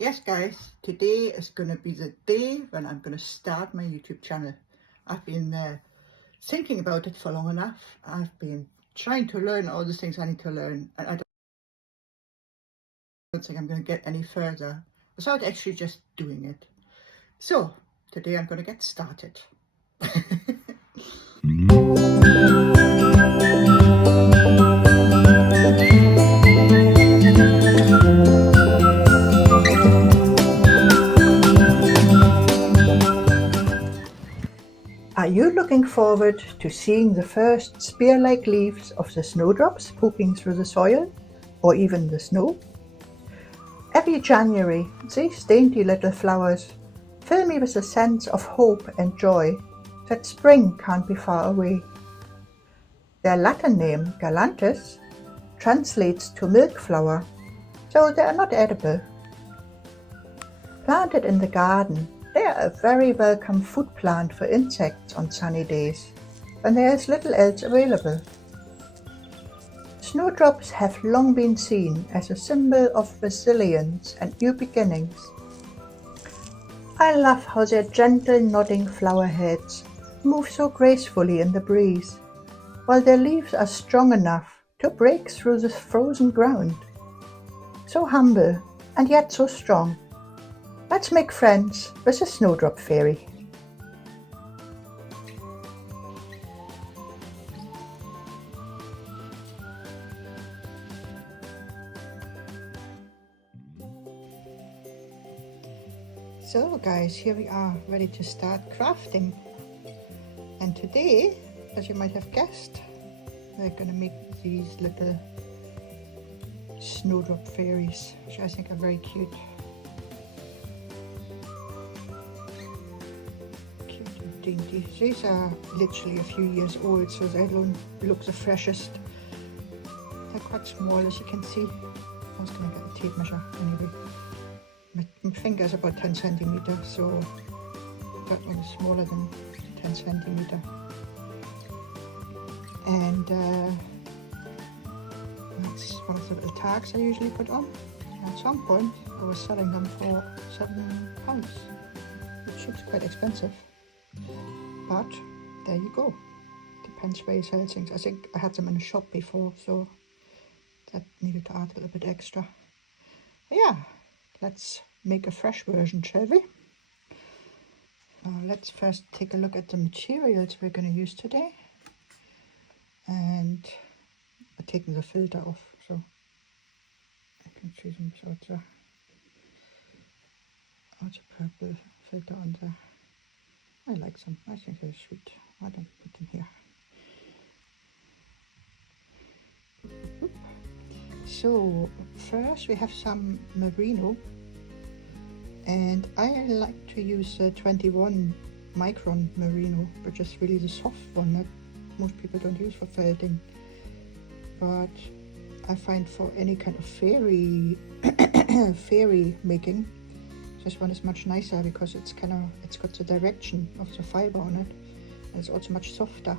Yes guys, today is going to be the day when I'm going to start my YouTube channel. I've been thinking about it for long enough. I've been trying to learn all the things I need to learn, and I don't think I'm going to get any further without actually just doing it. So today I'm going to get started. Are you looking forward to seeing the first spear-like leaves of the snowdrops poking through the soil, or even the snow? Every January, these dainty little flowers fill me with a sense of hope and joy that spring can't be far away. Their Latin name, galanthus, translates to milk flower, so they are not edible. Planted in the garden, they are a very welcome food plant for insects on sunny days, when there is little else available. Snowdrops have long been seen as a symbol of resilience and new beginnings. I love how their gentle nodding flower heads move so gracefully in the breeze, while their leaves are strong enough to break through the frozen ground. So humble and yet so strong. Let's make friends with a Snowdrop Fairy. So guys, here we are, ready to start crafting. And today, as you might have guessed, we're going to make these little Snowdrop Fairies, which I think are very cute. Cute and dainty. These are literally a few years old, so they don't look the freshest. They're quite small, as you can see. I was going to get a tape measure anyway. My finger is about 10 centimeters, so that one is smaller than 10 centimeters. And that's one of the little tags I usually put on. At some point I was selling them for £7, which looks quite expensive. But there you go. Depends where you sell things. I think I had them in a shop before, so that needed to add a little bit extra. But yeah, let's make a fresh version, shall we? Let's first take a look at the materials we're going to use today. And I'm taking the filter off so I can see them without the purple filter on there. I like them. I think they're sweet. I don't put them here. So first we have some merino, and I like to use 21 micron merino, which is really the soft one that most people don't use for felting. But I find for any kind of fairy making, this one is much nicer because it's got the direction of the fiber on it, and it's also much softer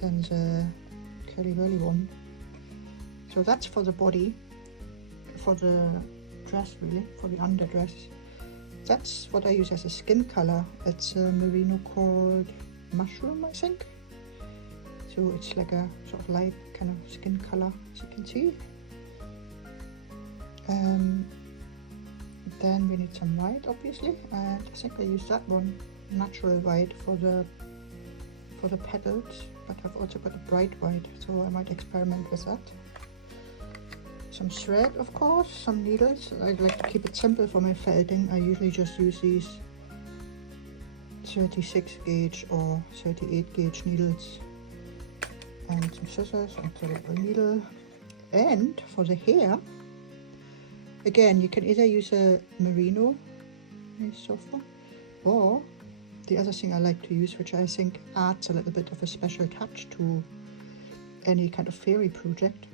than the curly whirly one. So that's for the body, for the dress really, for the underdress. That's what I use as a skin color. It's a merino called Mushroom, I think. So it's like a sort of light kind of skin color, as you can see. Then we need some white, obviously, and I think I use that one, natural white, for the petals, but I've also got a bright white, so I might experiment with that. Some thread, of course, some needles. I like to keep it simple for my felting. I usually just use these 36 gauge or 38 gauge needles, and some scissors and a little needle. And for the hair, again, you can either use a merino, very soft one, or the other thing I like to use, which I think adds a little bit of a special touch to any kind of fairy project,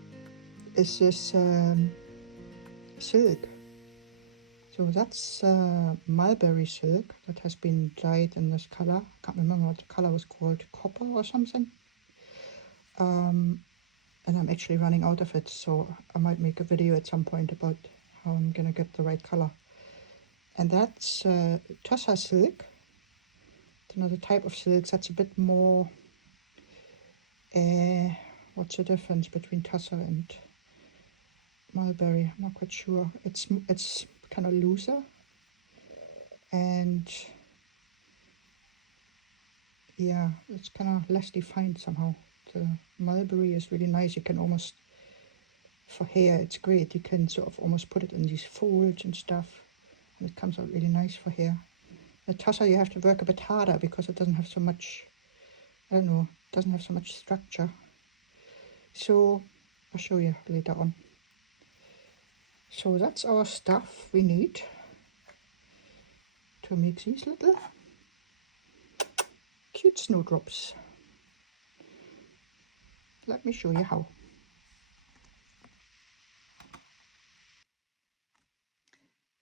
is this silk. So that's mulberry silk that has been dyed in this color. I can't remember what the color was called, copper or something. And I'm actually running out of it, so I might make a video at some point about how I'm gonna get the right color. And that's Tussar silk. It's another type of silk that's a bit more, what's the difference between Tussar and mulberry? I'm not quite sure. It's kind of looser, and yeah, it's kind of less defined somehow. The mulberry is really nice. You can almost, for hair, it's great. You can sort of almost put it in these folds and stuff, and it comes out really nice for hair. The Tussar, you have to work a bit harder because it doesn't have so much, I don't know, it doesn't have so much structure. So I'll show you later on. So that's our stuff we need to make these little cute snowdrops. Let me show you how.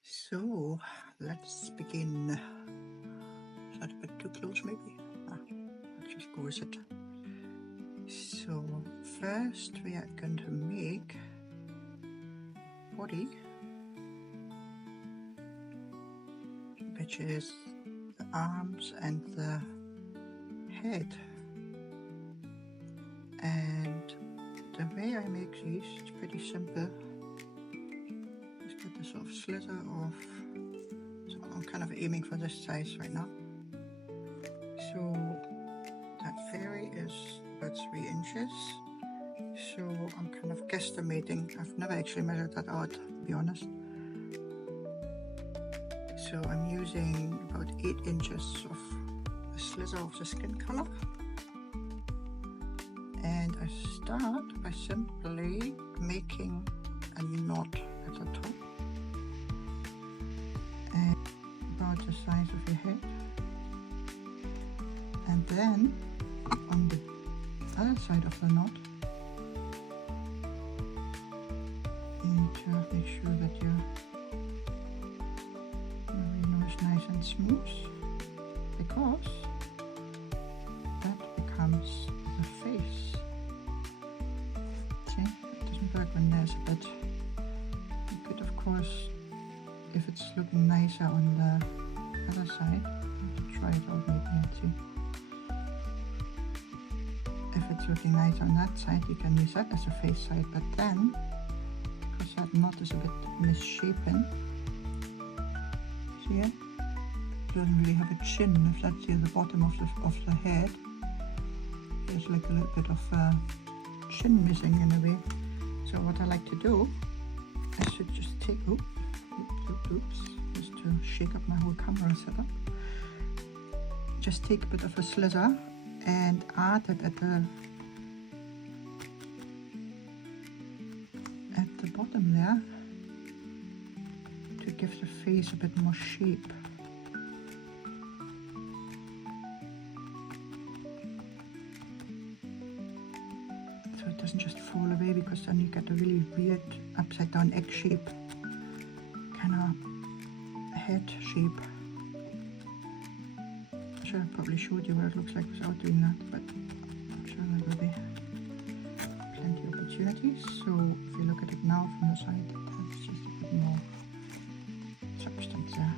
So let's begin. Is that a bit too close maybe? I'll just go with it. So first we are going to make body, which is the arms and the head. And the way I make these, it's pretty simple. Just get the sort of slither off. So I'm kind of aiming for this size right now. So that fairy is about 3 inches. So I'm kind of guesstimating. I've never actually measured that out, to be honest. So I'm using about 8 inches of the slither of the skin color. And I start by simply making a knot at the top. And about the size of your head. And then on the other side of the knot, you need to make sure that your Merino is nice and smooth, because that becomes the face. See, it doesn't work when there's a bit. You could, of course, if it's looking nicer on the other side, you can try it out maybe and see. If it's looking nice on that side, you can use that as a face side, but then, because that knot is a bit misshapen, see it? It doesn't really have a chin. If that's the bottom of the head, there's like a little bit of chin missing in a way. So what I like to do, I should just take, oops, just to shake up my whole camera setup. Just take a bit of a slither and add it at the bottom there to give the face a bit more shape. So it doesn't just fall away, because then you get a really weird upside down egg shape, kind of head shape. I should have probably showed you what it looks like without doing that, but I'm sure there will be plenty of opportunities. So if you look at it now from the side, it has just a bit more substance there.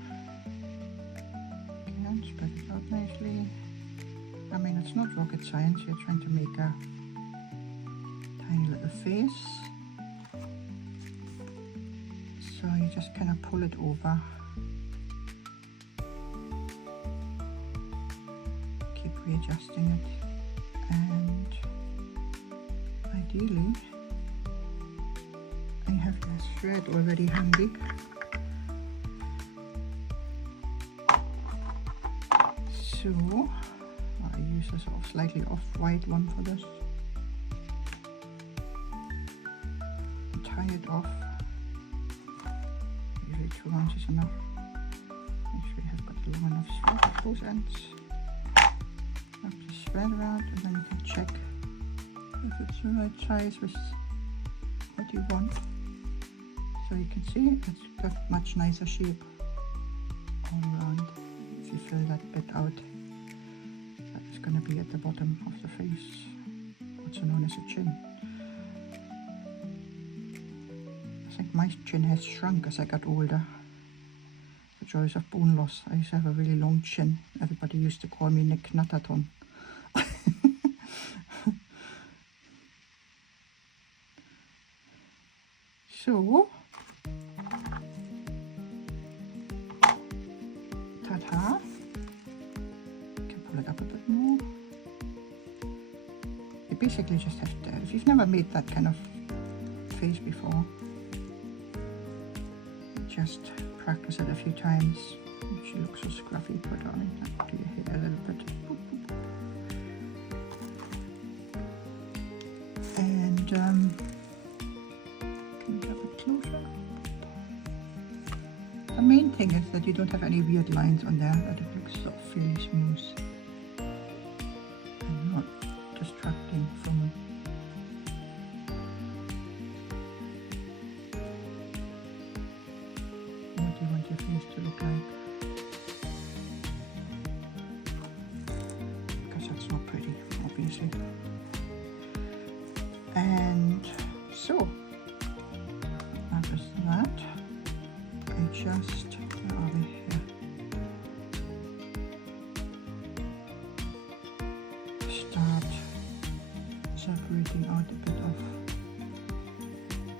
Okay, and spread it out nicely. I mean, it's not rocket science. You're trying to make a tiny little face. So you just kind of pull it over. Readjusting it, and ideally I have your thread already handy. So I use a sort of slightly off-white one for this. And tie it off. Usually 2 rounds is enough. Make sure you have got a long enough thread at both ends. Spread around, and then you can check if it's the right size with what you want. So you can see it's got much nicer shape all around. If you fill that bit out, that's going to be at the bottom of the face, also known as a chin. think my chin has shrunk as I got older. The joys of bone loss. I used to have a really long chin. Everybody used to call me Nikixx. So, ta-ta. Can pull it up a bit more. You basically just have to, if you've never made that kind of face before, just practice it a few times. She looks so scruffy, put on it to your hair a little bit. And can you have it closer? The main thing is that you don't have any weird lines on there, that it looks sort of fairly smooth and not distracting from what you want your face to look like. Because that's not pretty, obviously. And so, that is that. I just, where are we here? Start separating out a bit of,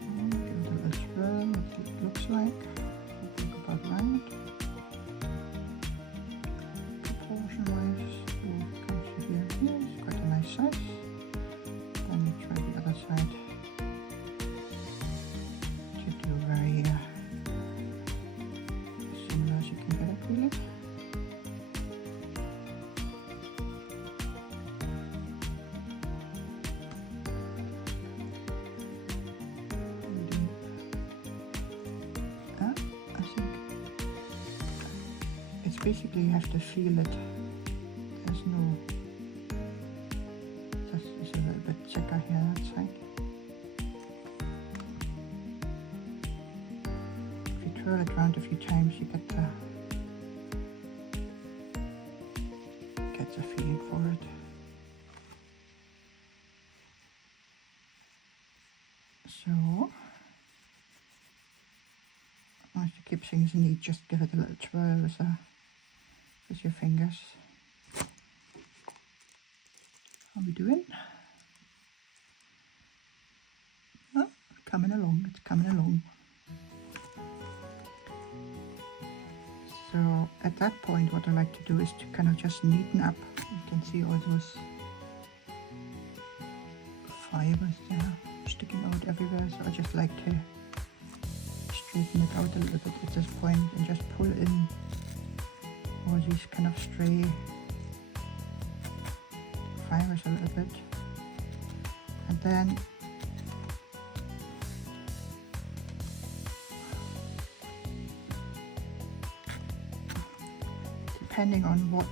give it a little swirl, what it looks like. Think about that. Proportion wise, comes here. It's quite a nice size. Then we try the other side to do very similar as you can get it, really. I think it's basically you have to feel it. There's no, this is a little bit thicker here that side. If you twirl it around a few times, you get the feeling for it. So, once you keep things neat, just give it a little twirl with your fingers. How are we doing? Oh, coming along, it's coming along. So at that point, what I like to do is to kind of just neaten up. You can see all those fibers there sticking out everywhere. So I just like to straighten it out a little bit at this point and just pull in all these kind of stray fibers a little bit. And then depending on what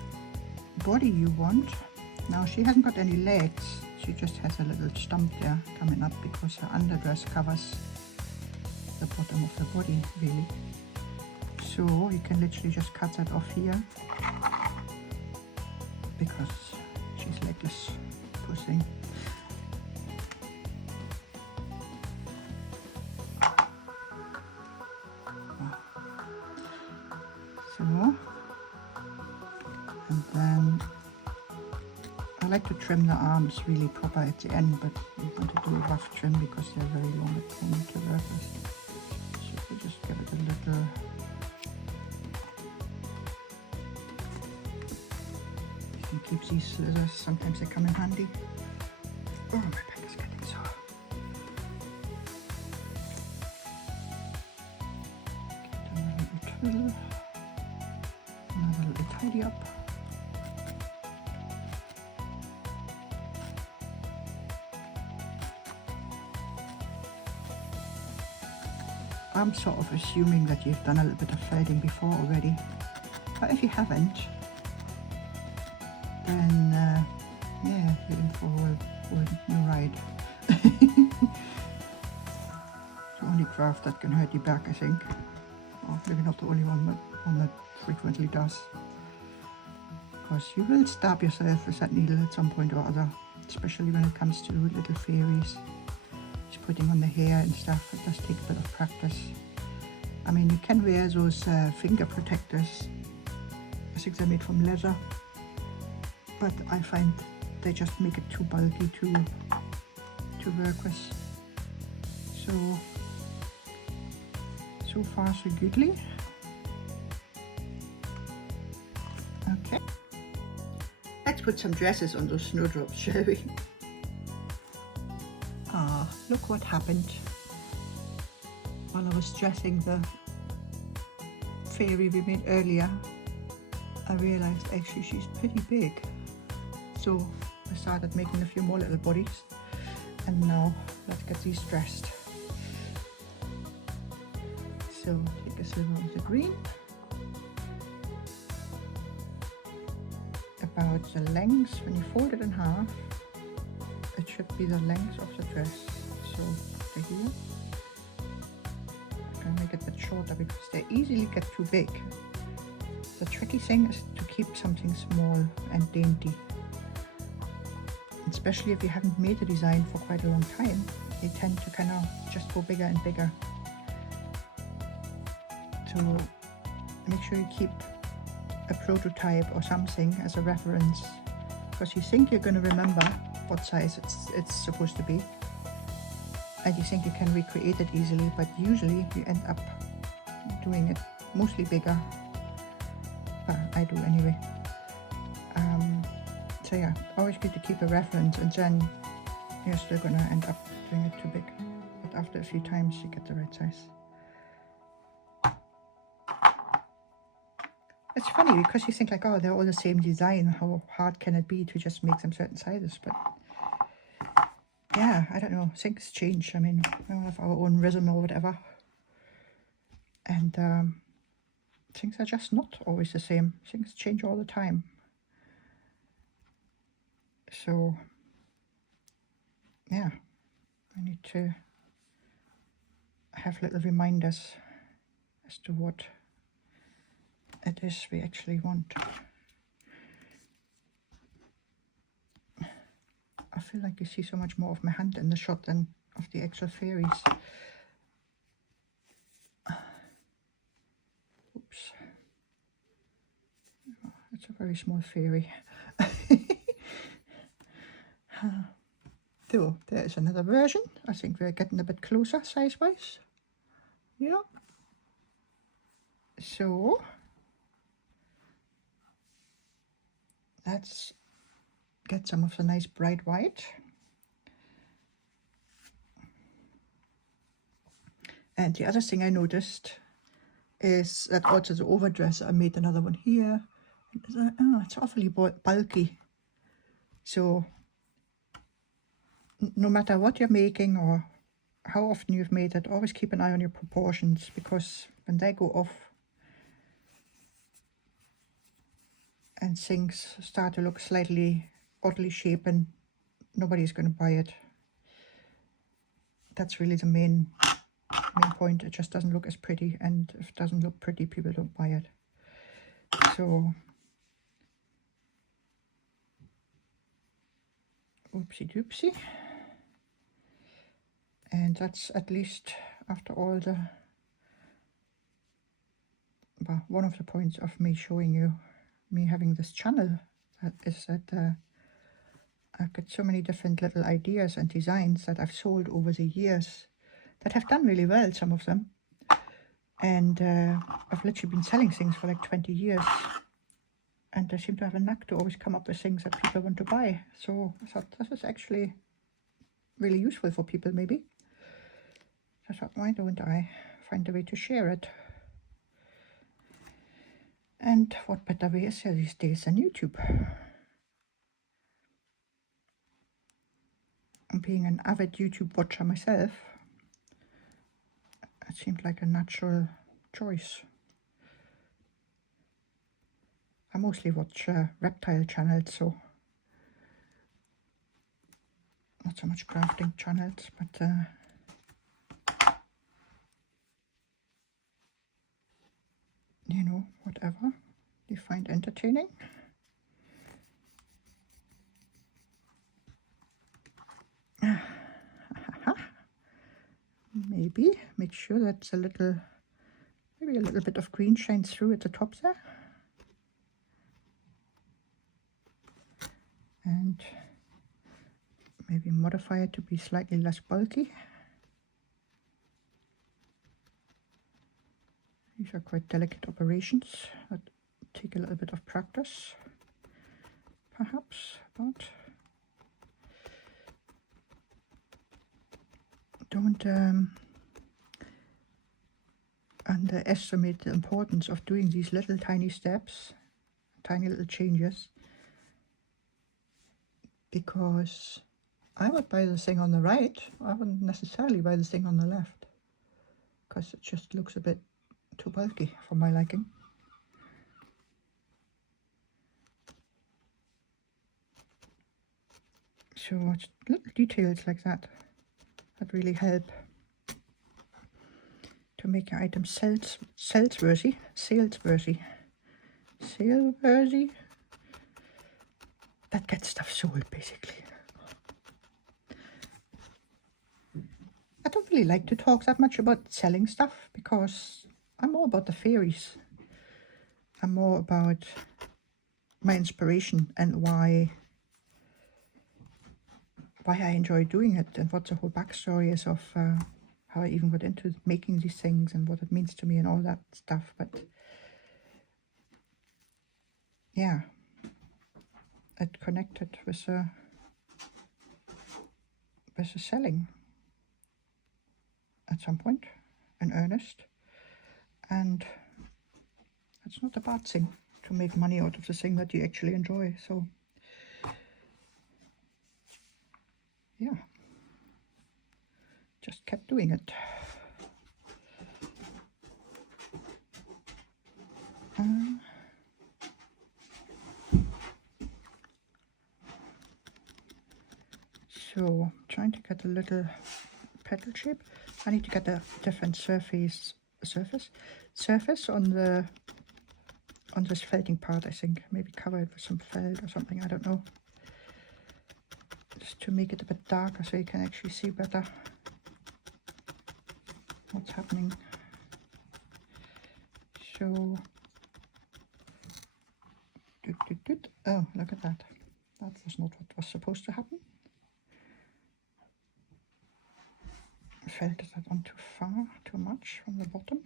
body you want. Now she hasn't got any legs, she just has a little stump there coming up because her underdress covers the bottom of the body really. So you can literally just cut that off here because she's legless pussy. So, and then I like to trim the arms really proper at the end, but you want to do a rough trim because they're very long at home to work with. So we just give it a little. You can keep these scissors, sometimes they come in handy. Oh, my back is getting sore. Get a little twiddle. Another little tidy up. I'm sort of assuming that you've done a little bit of felting before already, but if you haven't, then yeah, you're in for a new ride. The only craft that can hurt your back, I think, or maybe not the only one, but one that frequently does, because you will stab yourself with that needle at some point or other, especially when it comes to little fairies. just putting on the hair and stuff. It does take a bit of practice. I mean, you can wear those finger protectors. I think they're made from leather, but I find they just make it too bulky to work with. So far so goodly. Okay, let's put some dresses on those snowdrops, shall we? Ah, look what happened while I was dressing the fairy we made earlier. I realized actually she's pretty big, so I started making a few more little bodies, and now let's get these dressed. So take a sliver of the green, about the length. When you fold it in half, it should be the length of the dress. So to here, I'm gonna make it a bit shorter because they easily get too big. The tricky thing is to keep something small and dainty, especially if you haven't made a design for quite a long time. They tend to kind of just go bigger and bigger. So make sure you keep a prototype or something as a reference, because you think you're going to remember what size it's supposed to be, and you think you can recreate it easily, but usually you end up doing it mostly bigger. I do anyway. So yeah, always good to keep a reference, and then you're still going to end up doing it too big, but after a few times you get the right size. It's funny because you think like, oh, they're all the same design, how hard can it be to just make them certain sizes? But yeah, I don't know, things change. I mean, we all have our own rhythm or whatever, and things are just not always the same. Things change all the time. So yeah, I need to have little reminders as to what it is we actually want. I feel like you see so much more of my hand in the shot than of the actual fairies. Oops. Oh, it's a very small fairy. So there is another version. I think we're getting a bit closer size-wise. Yeah. So let's get some of the nice bright white. And the other thing I noticed is that also the overdress, I made another one here. It's awfully bulky. So no matter what you're making or how often you've made it, always keep an eye on your proportions, because when they go off and things start to look slightly oddly shapen, nobody's going to buy it. That's really the main point. It just doesn't look as pretty, and if it doesn't look pretty, people don't buy it. So oopsie doopsie. And that's at least after all the, well, one of the points of me showing you, me having this channel, is that I've got so many different little ideas and designs that I've sold over the years that have done really well, some of them. And I've literally been selling things for like 20 years. And I seem to have a knack to always come up with things that people want to buy. So I thought this is actually really useful for people, maybe. I thought, why don't I find a way to share it? And what better way is there these days than YouTube? And being an avid YouTube watcher myself, it seemed like a natural choice. I mostly watch reptile channels, so not so much crafting channels, but you know, whatever you find entertaining. maybe make sure that maybe a little bit of green shines through at the top there. And maybe modify it to be slightly less bulky. These are quite delicate operations that take a little bit of practice, perhaps, but don't underestimate the importance of doing these little tiny steps, tiny little changes, because I would buy the thing on the right. I wouldn't necessarily buy the thing on the left, because it just looks a bit too bulky for my liking. So it's little details like that that really help to make your item salesworthy. That gets stuff sold, basically. I don't really like to talk that much about selling stuff because I'm more about the fairies. I'm more about my inspiration and why I enjoy doing it and what the whole backstory is of how I even got into making these things and what it means to me and all that stuff. But yeah, it connected with the selling at some point in earnest, and it's not a bad thing to make money out of the thing that you actually enjoy. So yeah, just kept doing it. So trying to get a little petal shape. I need to get a different surface on this felting part. I think maybe cover it with some felt or something. I don't know, just to make it a bit darker so you can actually see better what's happening. So oh, look at that. That was not what was supposed to happen. Felted that on too far, too much from the bottom.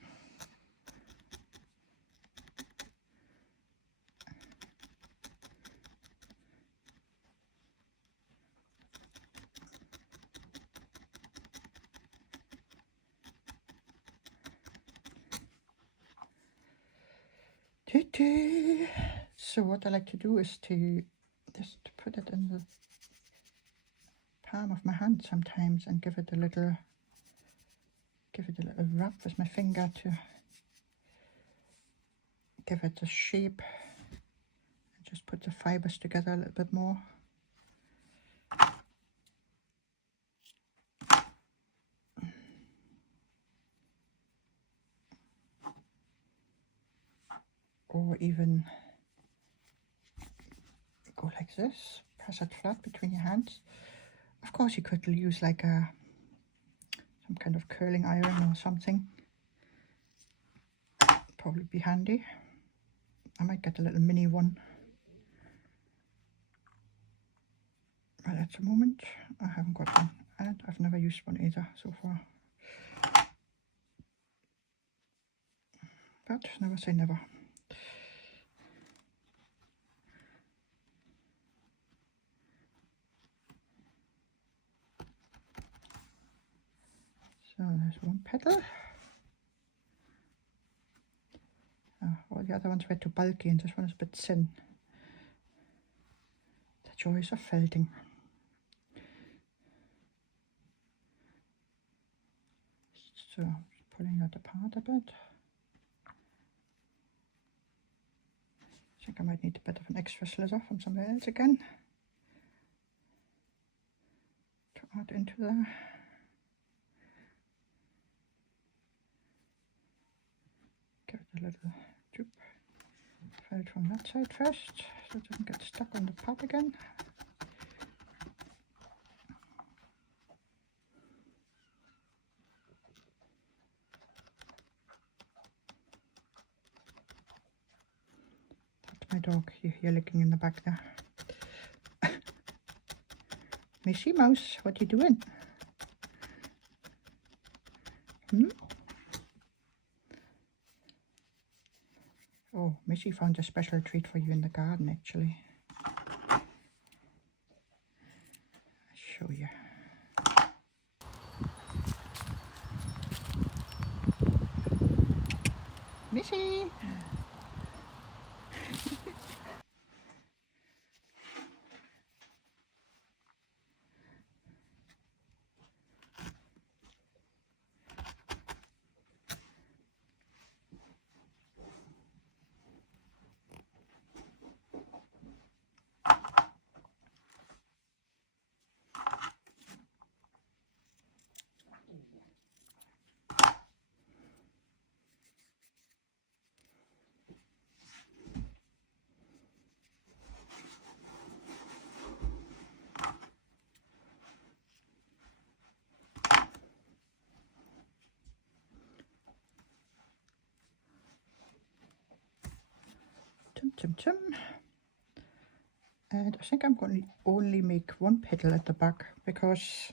So what I like to do is to just put it in the palm of my hand sometimes and give it a little rub with my finger to give it a shape and just put the fibers together a little bit more. Or even go like this, press it flat between your hands. Of course you could use like some kind of curling iron or something. Probably be handy. I might get a little mini one. But at the moment I haven't got one, and I've never used one either so far. But never say never. So there's one petal. All the other ones were too bulky and this one is a bit thin. The joys of felting. So just pulling that apart a bit. I think I might need a bit of an extra slither from somewhere else again to add into there. Give it a little droop. Felt from that side first so it doesn't get stuck on the pad again. my dog. You hear licking in the back there. Missy Mouse, what you doing? Oh, Missy found a special treat for you in the garden, actually. I'll show you. Missy! Tum, tum, tum. And I think I'm going to only make one petal at the back because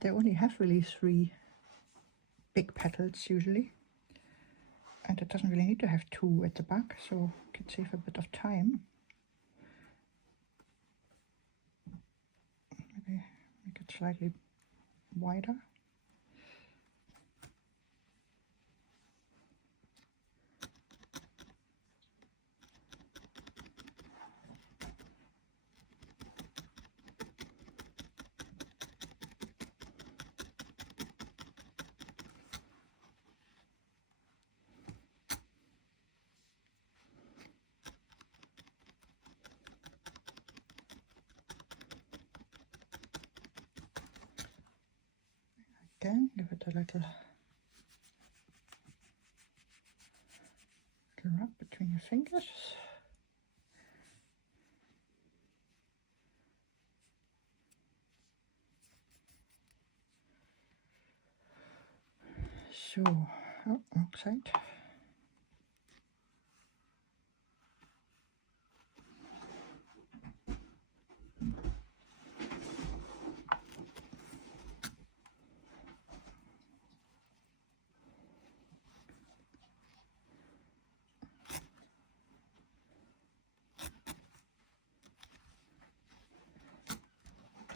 they only have really 3 big petals usually. And it doesn't really need to have 2 at the back, so you can save a bit of time. Maybe make it slightly wider. Again, give it a little rub between your fingers. So, oh, wrong side.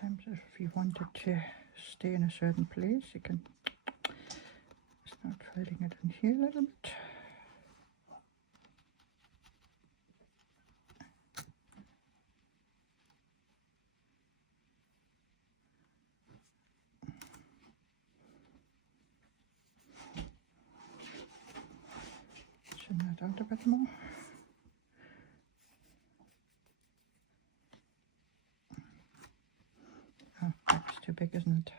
Sometimes if you wanted to stay in a certain place, you can start folding it in here a little bit. Trim that out a bit more. Oh, that's too big, isn't it?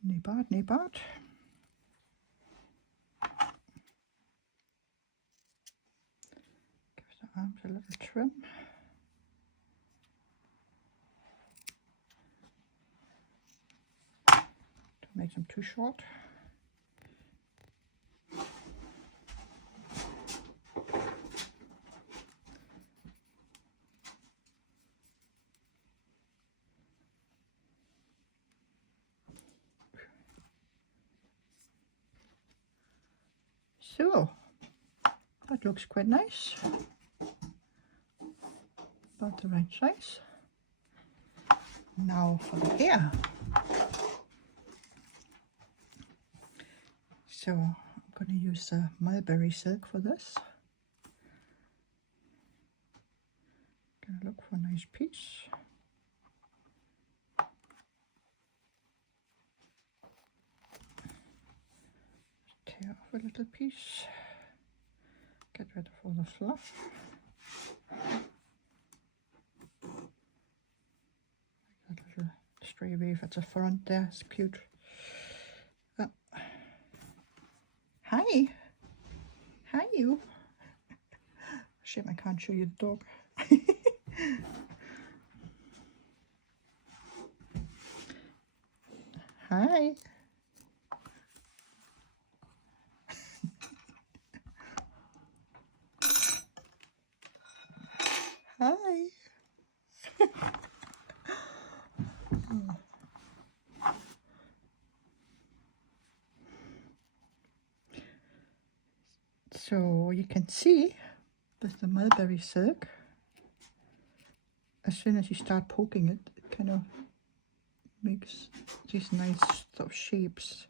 Niet bad, niet bad. Give the arms a little trim. Don't make them too short. So, that looks quite nice. About the right size. Now for the hair. So, I'm going to use the mulberry silk for this. Gonna look for a nice piece. Tear off a little piece. Get rid of all the fluff. Like that little stray wave at the front there. It's cute. Hi. Hi, you. Shame I can't show you the dog. Hi. Hi. So you can see with the mulberry silk, as soon as you start poking it, it kind of makes these nice sort of shapes,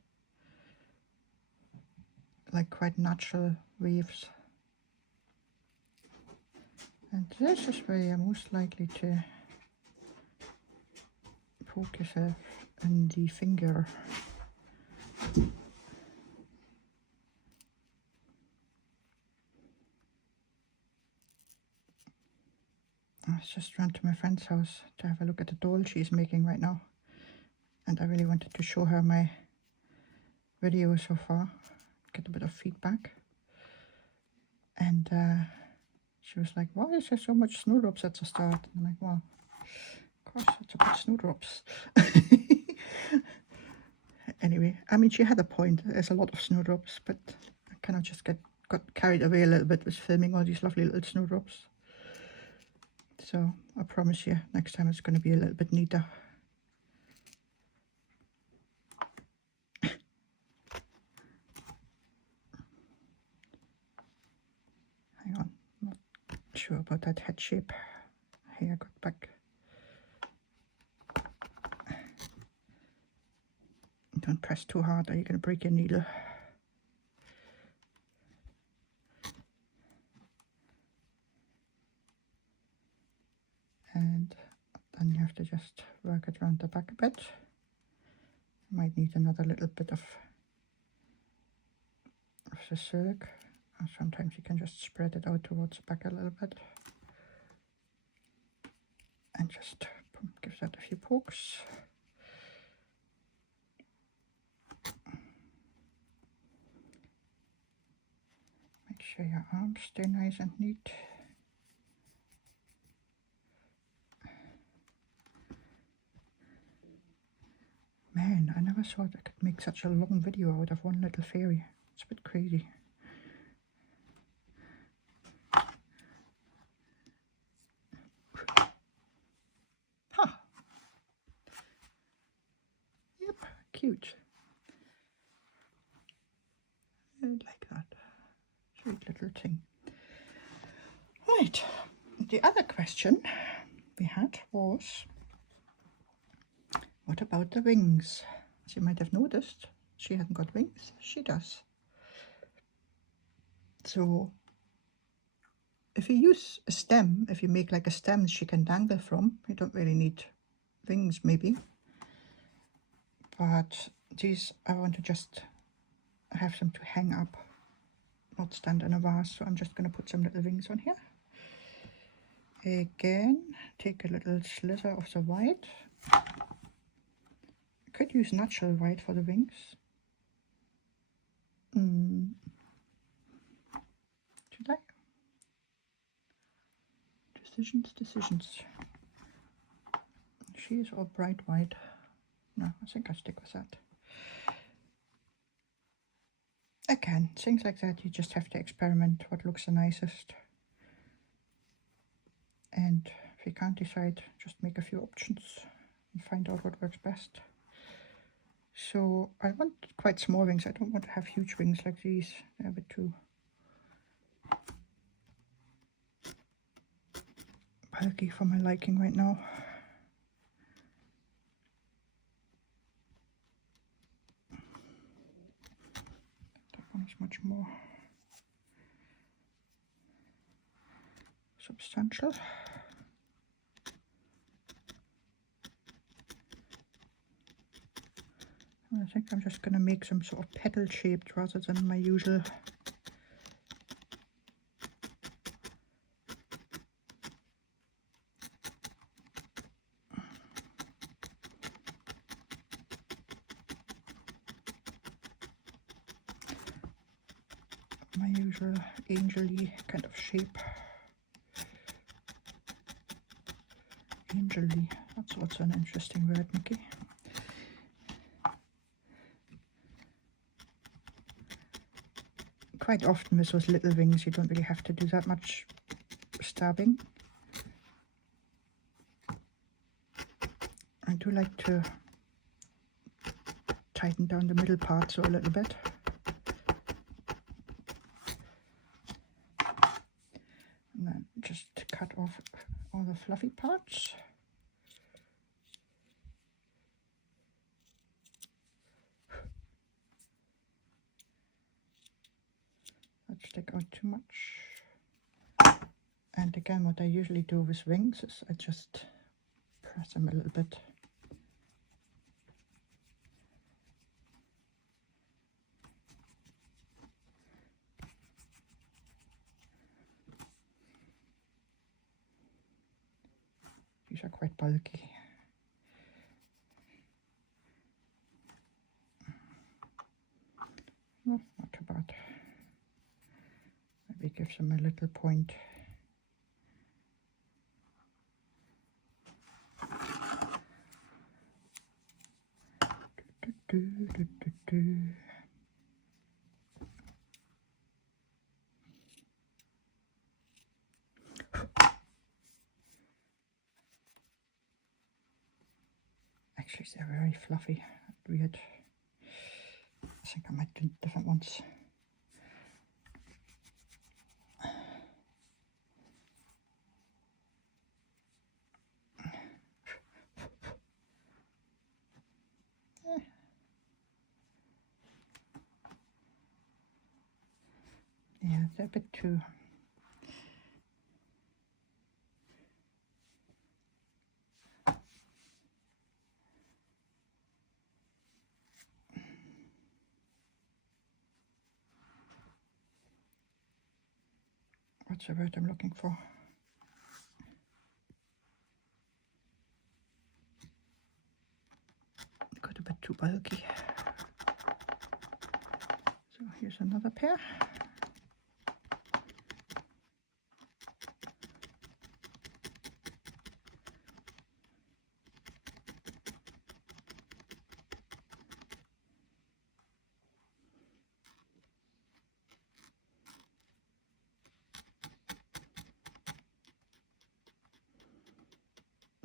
like quite natural waves. And this is where you're most likely to poke yourself in the finger. I just ran to my friend's house to have a look at the doll she's making right now, and I really wanted to show her my video so far, get a bit of feedback. And she was like, why is there so much snowdrops at the start? And I'm like, well, of course it's about snowdrops. Anyway, I mean, she had a point. There's a lot of snowdrops, but I kind of just got carried away a little bit with filming all these lovely little snowdrops. So I promise you, next time it's going to be a little bit neater. Hang on, I'm not sure about that head shape. Here, I got back. Don't press too hard or you're going to break your needle. And then you have to just work it around the back a bit. Might need another little bit of the silk. Or sometimes you can just spread it out towards the back a little bit. And just give that a few pokes. Make sure your arms stay nice and neat. Man, I never thought I could make such a long video out of one little fairy. It's a bit crazy. Ha! Yep, cute. And like that. Sweet little thing. Right, the other question we had was, what about the wings? As you might have noticed, she hasn't got wings. She does. So if you use a stem, if you make like a stem she can dangle from, you don't really need wings maybe. But these, I want to just have them to hang up, not stand in a vase. So I'm just going to put some little wings on here. Again, take a little slither of the white. Could use natural white for the wings. Should I? Decisions. She is all bright white. No, I think I'll stick with that. Again, things like that, you just have to experiment what looks the nicest. And if you can't decide, just make a few options and find out what works best. So I want quite small wings. I don't want to have huge wings like these. They're a bit too bulky for my liking right now. That one is much more substantial. I think I'm just going to make some sort of petal shaped rather than my usual my usual angel-y kind of shape. Angel-y, that's also an interesting word, Nikki. Quite often with those little wings you don't really have to do that much stabbing. I do like to tighten down the middle part so a little bit. And then just cut off all the fluffy parts. Not stick out too much. And again, what I usually do with wings is I just press them a little bit. These are quite bulky. Oh, not too bad. Maybe give them a little point. Actually, they're very fluffy. Weird. I think I might do different ones. Yeah, they're a bit too. What's the word I'm looking for? Got a bit too bulky. So here's another pair.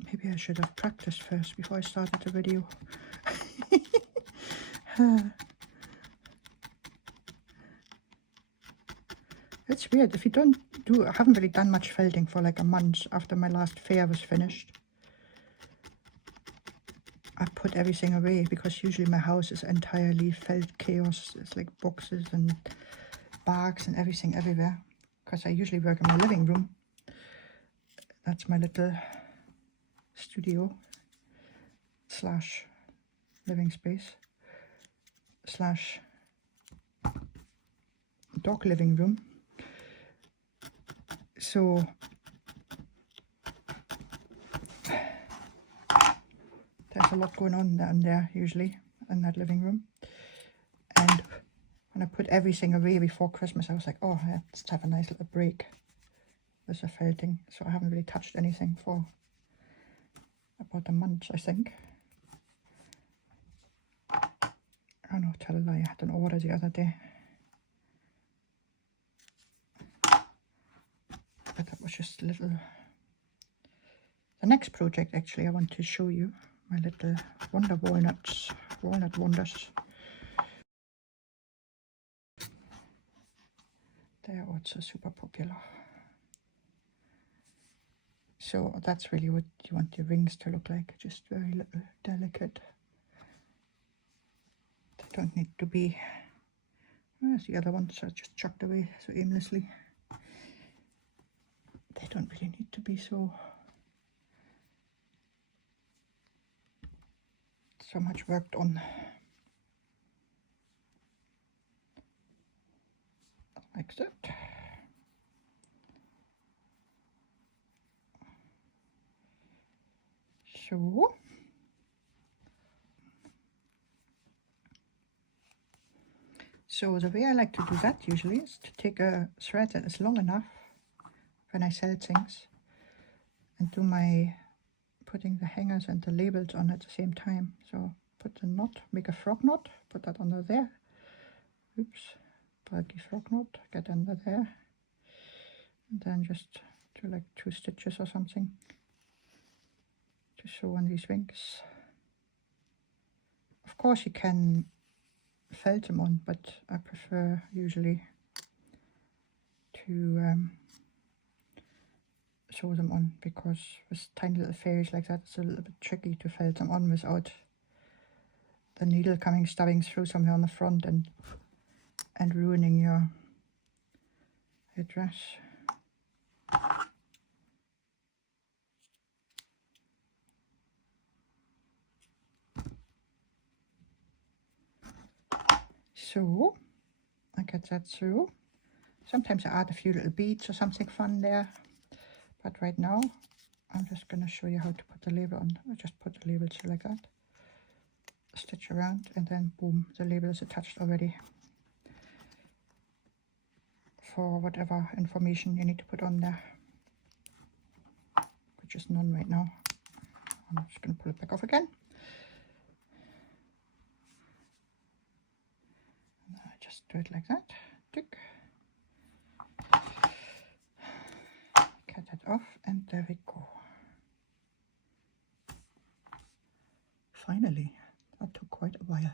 Maybe I should have practiced first before I started the video. It's weird, if you don't do, I haven't really done much felting for like a month after my last fair was finished. I put everything away because usually my house is entirely felt chaos. It's like boxes and bags and everything everywhere. Because I usually work in my living room. That's my little studio slash living space slash dog living room. So there's a lot going on down there usually in that living room. And when I put everything away before Christmas, I was like, oh, let's have a nice little break with the felting. So I haven't really touched anything for about a month, I think. Oh no, tell a lie, I had an order the other day. But that was just a little. The next project, actually, I want to show you my little wonder walnuts, walnut wonders. They're also super popular. So that's really what you want your rings to look like, just very little, delicate. They don't need to be, where's the other ones are just chucked away so aimlessly. They don't really need to be so much worked on. Like that. So the way I like to do that usually is to take a thread that is long enough when I sell things and do my putting the hangers and the labels on at the same time. So put the knot, make a frog knot, put that under there. Oops, bulky frog knot, get under there. And then just do like 2 stitches or something to sew on these wings. Of course you can felt them on, but I prefer usually to sew them on, because with tiny little fairies like that it's a little bit tricky to felt them on without the needle stabbing through somewhere on the front and ruining your dress. So I get that through. Sometimes I add a few little beads or something fun there, but right now I'm just going to show you how to put the label on. I just put the label through like that, stitch around, and then boom, the label is attached already for whatever information you need to put on there, which is none right now. I'm just going to pull it back off again. And I just do it like that. Tick. Cut that off, and there we go. Finally, that took quite a while.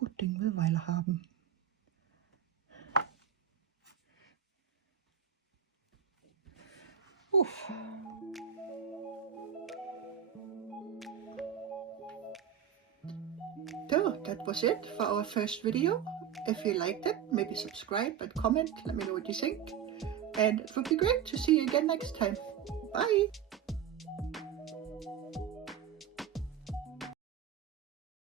Gut Ding will Weile haben. Oof. So that was it for our first video. If you liked it, maybe subscribe and comment, let me know what you think. And it would be great to see you again next time. Bye!